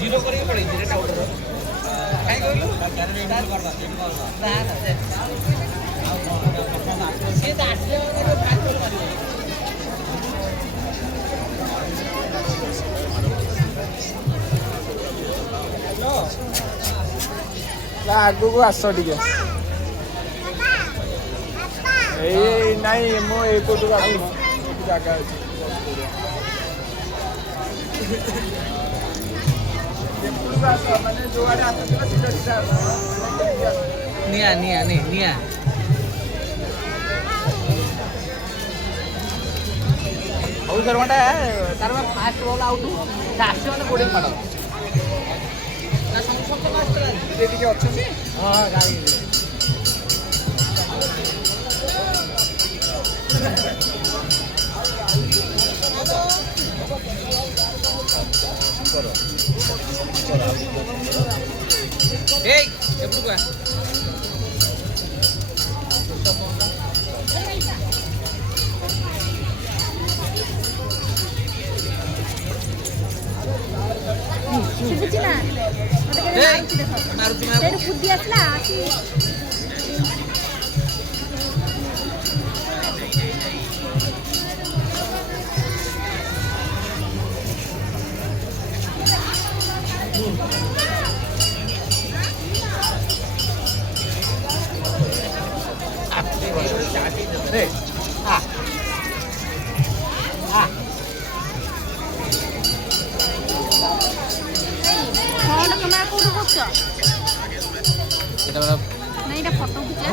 zero करके पड़ी रे टाउटर काई कहलु ना ना से तो आसले ଆଗକୁ ଆସ ଟିକେ ଏଇ ନାଇଁ ମୁଁ ଏଇପଟକୁ ଆସିବି ଜାଗା ଅଛି ମାନେ ଯୋଉଆଡେ ଆସୁଥିବ ସିଧା ସିଧା निया निया नहीं निया और सर वाटा तार में फास्ट बॉल आउट आसे माने बोर्डिंग मारो ना समस्त मास्टर ଟିକେ ଟିକେ ଅଛନ୍ତି हां गाड़ी Hey, ఎప్పుడు కా ଶୁଭୁଛି ନା ମତେ କେବେ ମାରୁଛି ଦେଖ ମାରୁଛି ସେଇଠୁ ବୁଦ୍ଧି ଆସିଲା ଆସି रे आ आ ଫୋନ କ୍ୟାମେରା କୋଉଠୁ କରୁଛ এটা ନାଇଁ ଏଇଟା ଫଟୋ ଉଠିଲା